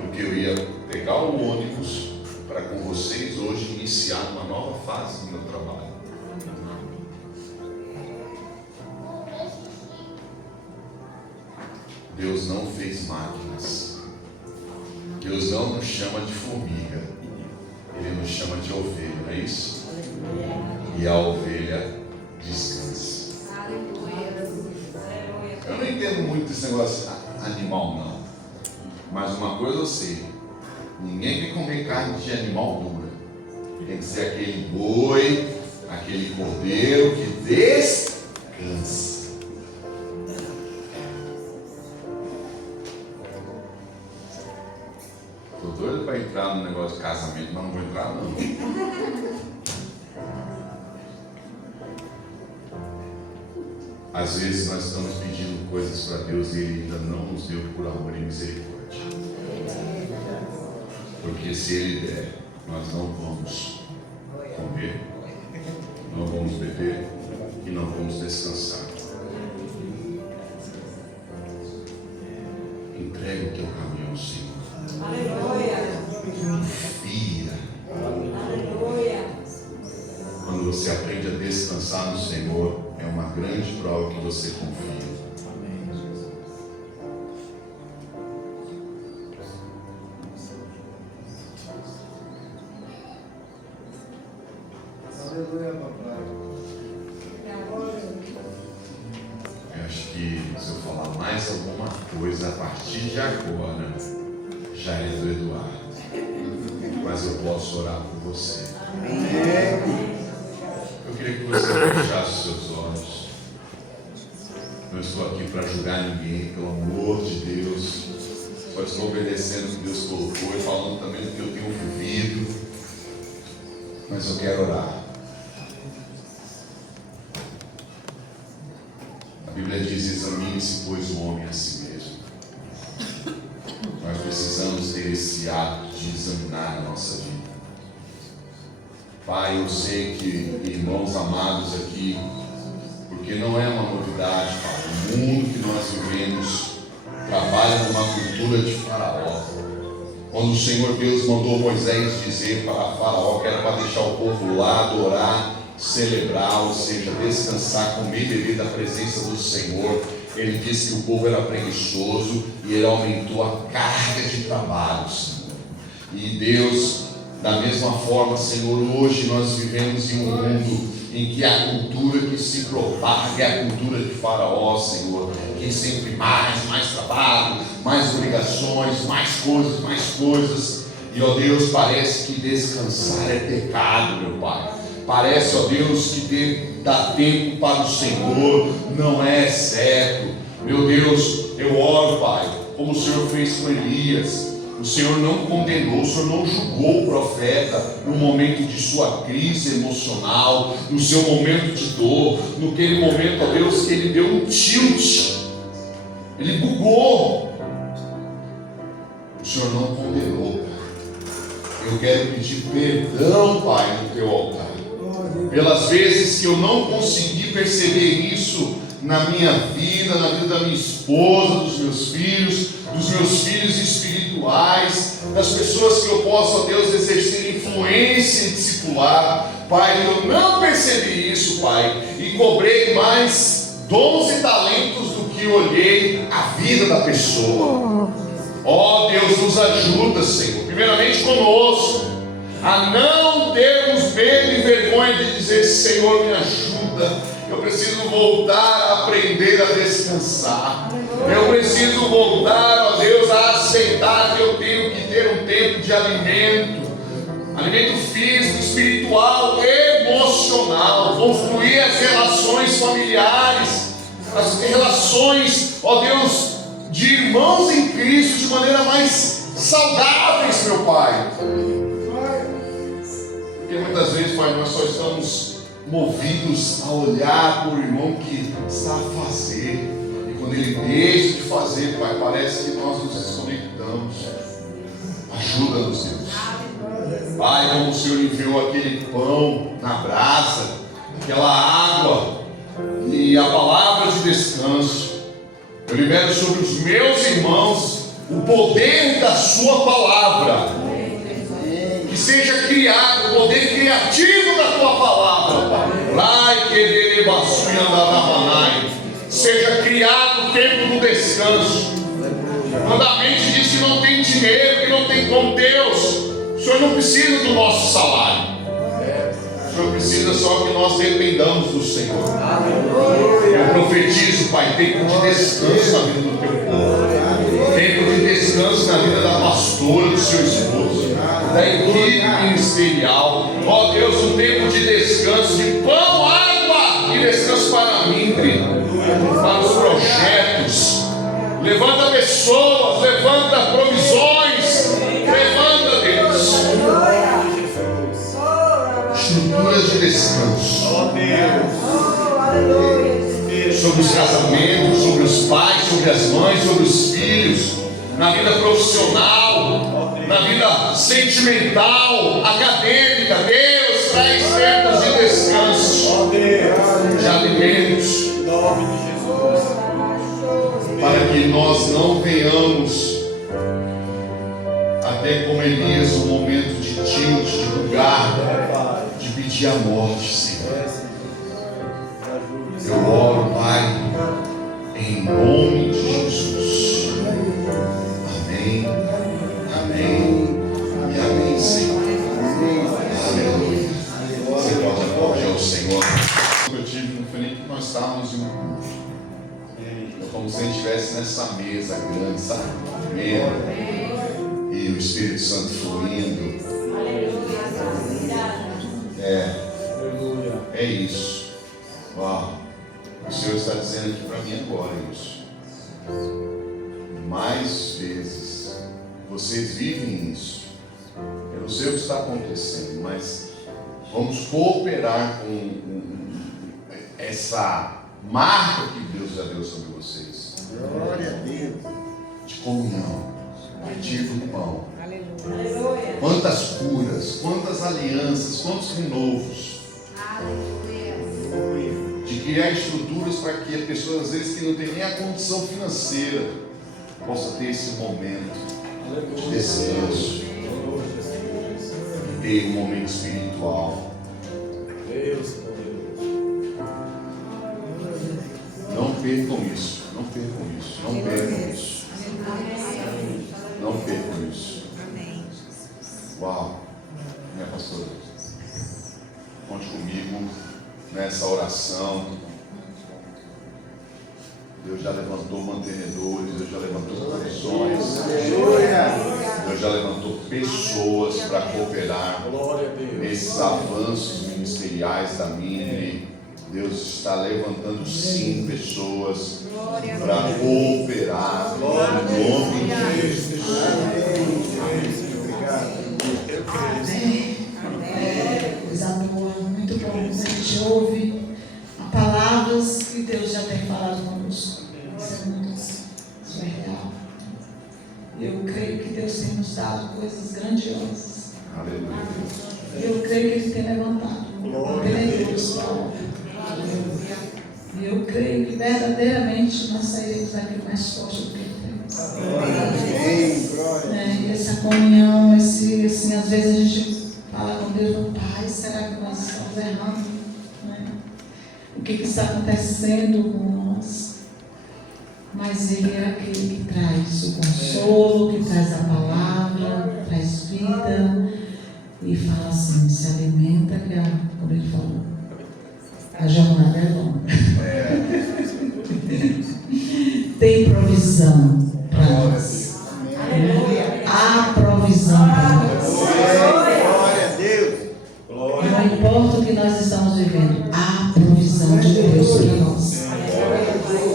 porque eu ia pegar o ônibus para com vocês hoje iniciar uma nova fase do meu trabalho. Deus não fez máquinas. Deus não nos chama de formiga. Ele nos chama de ovelha, não é isso? E a ovelha descansa. Eu não entendo muito esse negócio animal, não. Mas uma coisa eu sei: ninguém quer comer carne de animal dura. tem que ser aquele boi, aquele cordeiro que descansa. Estou doido para entrar no negócio de casamento, mas não vou entrar não. Às vezes nós estamos pedindo coisas para Deus e Ele ainda não nos deu por amor e misericórdia. Porque se Ele der, nós não vamos comer, não vamos beber e não vamos descansar. Entrega o teu caminho ao Senhor. Aleluia. Confia. Aleluia. Quando você aprende a descansar no Senhor, é uma grande prova que você confia. Aleluia, papai. Eu acho que se eu falar mais alguma coisa a partir de agora, já é do Eduardo. Mas eu posso orar por você. Eu queria que você fechasse os seus olhos. Não estou aqui para julgar ninguém, pelo amor de Deus. Só estou obedecendo o que Deus colocou e falando também do que eu tenho vivido. Mas eu quero orar. A Bíblia diz: examine-se, pois, o homem a si mesmo. Nós precisamos ter esse ato de examinar a nossa vida. Pai, eu sei que irmãos amados aqui, porque não é uma novidade, Pai, o mundo que nós vivemos trabalha numa cultura de Faraó. Quando o Senhor Deus mandou Moisés dizer para Faraó que era para deixar o povo lá adorar, celebrar, ou seja, descansar, comer e beber da presença do Senhor, ele disse que o povo era preguiçoso e ele aumentou a carga de trabalho, Senhor. E Deus, da mesma forma, Senhor, hoje nós vivemos em um mundo em que a cultura que se propaga é a cultura de Faraó, Senhor, que sempre mais trabalho, mais obrigações, mais coisas, e ó Deus, parece que descansar é pecado, meu Pai. Parece, ó Deus, que dar tempo para o Senhor não é certo. Meu Deus, eu oro, Pai, como o Senhor fez com Elias. O Senhor não condenou, o Senhor não julgou o profeta no momento de sua crise emocional, no seu momento de dor, naquele momento, ó Deus, que ele deu um tilt, ele bugou. O Senhor não condenou, Pai. Eu quero pedir perdão, Pai, no teu altar, pelas vezes que eu não consegui perceber isso na minha vida, na vida da minha esposa, dos meus filhos espirituais, das pessoas que eu posso, ó Deus, exercer influência e discipular. Pai, eu não percebi isso, Pai, e cobrei mais dons e talentos do que olhei a vida da pessoa. Ó Deus, nos ajuda, Senhor, primeiramente conosco, a não termos medo e vergonha de dizer: Senhor, me ajuda. Eu preciso voltar a aprender a descansar. Eu preciso voltar, ó Deus, a aceitar que eu tenho que ter um tempo de alimento físico, espiritual, emocional, construir as relações familiares, as relações, ó Deus, de irmãos em Cristo de maneira mais saudáveis, meu Pai. Porque muitas vezes, Pai, nós só estamos movidos a olhar para o irmão que está a fazer, e quando ele deixa de fazer, Pai, parece que nós nos desconectamos. Ajuda-nos, Deus. Pai, como o Senhor enviou aquele pão na brasa, aquela água e a palavra de descanso, eu libero sobre os meus irmãos o poder da sua palavra. Que seja criado o poder criativo da tua palavra, Pai. Seja criado o tempo do descanso. Quando a mente diz que não tem dinheiro, que não tem como, Deus, o Senhor não precisa do nosso salário. O Senhor precisa só que nós dependamos do Senhor. Eu profetizo, Pai, tempo de descanso na vida do teu povo. Tempo de descanso na vida da pastora, do seu esposo. da equipe ministerial. Ó Deus, um tempo de descanso, de pão, água e descanso para a Mingre, para os projetos. Levanta pessoas, levanta provisões, levanta, Deus, estruturas de descanso sobre os casamentos, sobre os pais, sobre as mães, sobre os filhos, na vida profissional, na vida sentimental, acadêmica. Deus, traz tempos de descanso, de alimentos, para que nós não venhamos até como Elias, um momento de tilt, de lugar, de pedir a morte, Senhor. Eu oro, Pai, em nome de Jesus. Amém, amém e amém, Senhor. Aleluia. Você pode aplaudir ao Senhor. O que eu tive no frente que nós estávamos em um culto. Como se a gente estivesse nessa mesa grande, sabe? E o Espírito Santo fluindo. É isso. Uau. O Senhor está dizendo aqui para mim agora isso. Mais vezes vocês vivem isso. Eu não sei o que está acontecendo, mas vamos cooperar com essa marca que Deus já deu sobre vocês. Glória a Deus. De comunhão, partir do pão. Aleluia. Quantas curas, quantas alianças, quantos renovos. De criar estruturas para que a pessoa, às vezes, que não tem nem a condição financeira, possa ter esse momento de descanso, ter um momento espiritual. Não percam isso, não percam isso, não percam isso. Não percam isso. Uau, minha pastora, conte comigo nessa oração. Deus já levantou mantenedores, Deus já levantou provisões, Deus já levantou pessoas para cooperar nesses avanços ministeriais da Mingre. Deus está levantando sim pessoas para cooperar em nome de Jesus. Coisa boa, muito bom. A gente ouve palavras que Deus já tem falado conosco. Isso é real. Eu creio que Deus tem nos dado coisas grandiosas. Aleluia. Eu creio que Ele tem levantado mantenedores para a obra. E eu creio que verdadeiramente nós sairemos daqui mais forte do que temos. E essa comunhão, assim, às vezes a gente fala com Deus, meu Pai, será que nós estamos errando? Né? O que está acontecendo com nós? Mas Ele é aquele que traz o consolo, que traz a palavra, traz vida e fala assim, se alimenta, que como Ele falou, a jornada é longa. Tem provisão para nós. Há provisão para nós. Glória a Deus. Não importa o que nós estamos vivendo, há provisão de Deus para nós.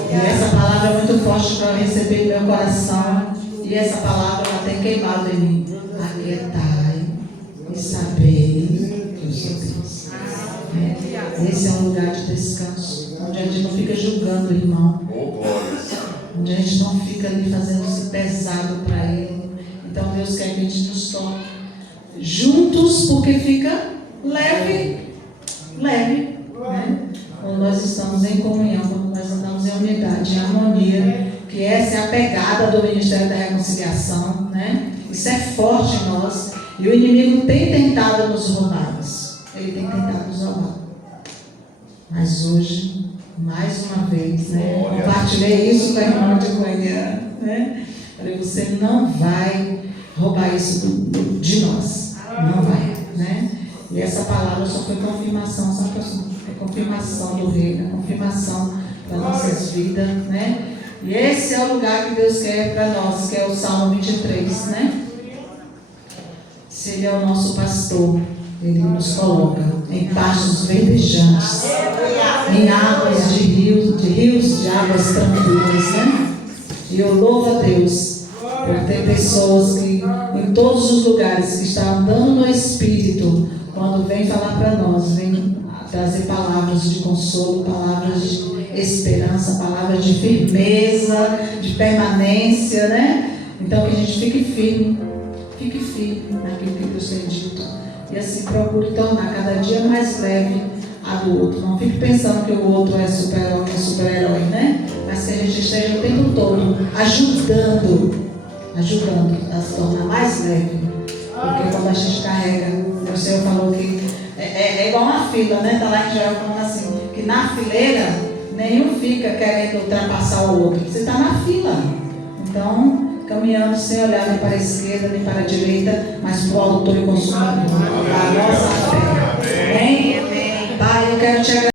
E essa palavra é muito forte para eu receber em meu coração. E essa palavra ela tem queimado em mim. Aquietai e sabei que eu sou Deus. Esse é um lugar de descanso, onde a gente não fica julgando o irmão, onde a gente não fica ali fazendo-se pesado para ele. Então Deus quer que a gente nos toque juntos, porque fica leve, né? Quando nós estamos em comunhão, quando nós andamos em unidade, em harmonia, que essa é a pegada do Ministério da Reconciliação, né? Isso é forte em nós, e o inimigo tem tentado nos roubar isso. Ele tem tentado nos roubar. Mas hoje, mais uma vez, né? Compartilhei isso com a irmã de manhã, né? Falei, você não vai roubar isso de nós. Não vai, né? E essa palavra só foi confirmação, sabe, pessoal? É confirmação do reino, confirmação das nossas vidas, né? E esse é o lugar que Deus quer para nós, que é o Salmo 23, né? Se Ele é o nosso pastor, Ele nos coloca em pastos verdejantes, em águas de rios de águas tranquilas, né? E eu louvo a Deus por ter pessoas que, em todos os lugares, que estão andando no Espírito, quando vem falar para nós, vem trazer palavras de consolo, palavras de esperança, palavras de firmeza, de permanência, né? Então que a gente fique firme naquilo que Deus tem dito. E assim procure tornar cada dia mais leve a do outro. Não fique pensando que o outro é super-herói, né? Mas que a gente esteja o tempo todo ajudando a se tornar mais leve. Porque quando a gente carrega, o Senhor falou que é igual uma fila, né? Está lá em Israel falando assim, que na fileira nenhum fica querendo ultrapassar o outro. Você está na fila. Então, caminhando sem olhar nem para a esquerda, nem para a direita, mas para o autor e consumador da nossa fé. Amém? Pai, eu quero te agradecer.